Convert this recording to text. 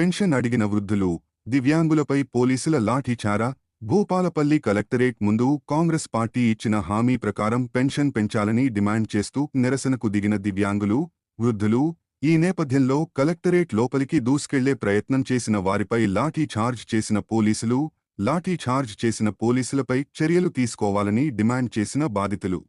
Pension అడిగిన వృద్ధులు దివ్యాంగులపై పోలీసుల లాఠీచారా? భూపాలపల్లి కలెక్టరేట్ ముందు కాంగ్రెస్ పార్టీ ఇచ్చిన హామీ ప్రకారం పెన్షన్ పెంచాలని డిమాండ్ చేస్తూ నిరసనకు దిగిన దివ్యాంగులు వృద్ధులు ఈ నేపథ్యంలో కలెక్టరేట్ లోపలికి దూసుకెళ్ళే ప్రయత్నం చేసిన వారిపై లాఠీఛార్జ్ చేసిన పోలీసులు లాఠీఛార్జ్ చేసిన పోలీసులపై చర్యలు తీసుకోవాలని డిమాండ్ చేసిన బాధితులు.